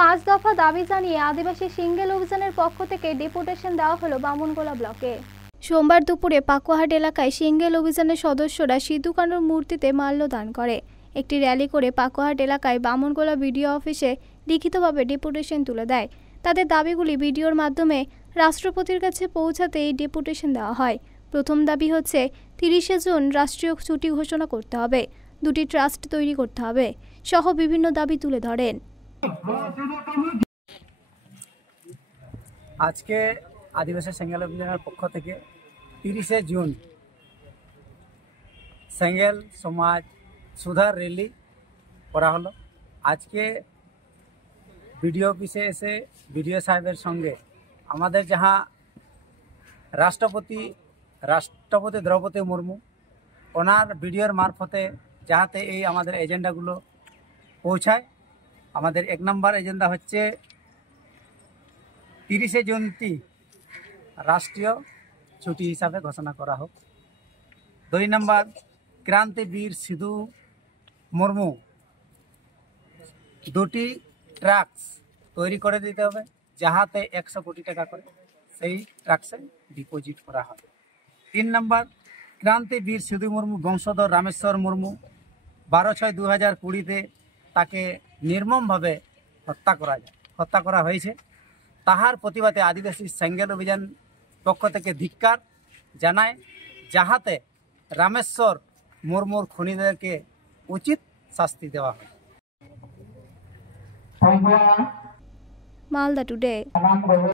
পাঁচ দফা দাবি জানিয়ে আদিবাসী সিঙ্গেল অভিযানের পক্ষ থেকে ডেপুটেশন দেওয়া হলো বামুনগোলা ব্লকে। সোমবার দুপুরে পাকুয়াহাট এলাকায় সিঙ্গেল অভিযানের সদস্যরা সিধু কানুর মূর্তিতে মাল্যদান করে। একটি র্যালি করে পাকুয়াহাট এলাকায় বামুনগোলা বিডিও অফিসে লিখিতভাবে ডেপুটেশন তুলে দেয়। তাদের দাবিগুলি ভিডিওর মাধ্যমে রাষ্ট্রপতির কাছে পৌঁছাতে এই ডেপুটেশন দেওয়া হয়। প্রথম দাবি হচ্ছে 30শে জুন রাষ্ট্রীয় ছুটি ঘোষণা করতে হবে, দুটি ট্রাস্ট তৈরি করতে হবে সহ বিভিন্ন দাবি তুলে ধরেন। আজকে আদিবাসী সিঙ্গেল অভিযানের পক্ষ থেকে 30শে জুন সিঙ্গেল সমাজ সুধার র্যালি করা হলো। আজকে বিডিও অফিসে এসে বিডিও সাহেবের সঙ্গে আমাদের যাহা রাষ্ট্রপতি দ্রৌপদী মুর্মু ওনার ভিডিওর মারফতে যাহাতে এই আমাদের এজেন্ডাগুলো পৌঁছায়। আমাদের 1 নম্বর এজেন্ডা হচ্ছে 30শে জুনটি রাষ্ট্রীয় ছুটি হিসাবে ঘোষণা করা হোক। 2 নম্বর, ক্রান্তিবীর সিধু মুর্মু দুটি ট্রাক্স তৈরি করে দিতে হবে, যাহাতে 100 কোটি টাকা করে সেই ট্রাক্সে ডিপোজিট করা হয়। 3 নম্বর, ক্রান্তিবীর সিধু মুর্মু বংশধর রামেশ্বর মুর্মু 12/6/2020-তে তাকে নির্মমভাবে হত্যা করা হয়েছে। তাহার প্রতিবাদে আদিবাসী সিঙ্গেল অভিযান পক্ষ থেকে ধিক্কার জানায়, যাহাতে রামেশ্বর মুর্মুর খুনিদেরকে উচিত শাস্তি দেওয়া হয়। মালদা টুডে।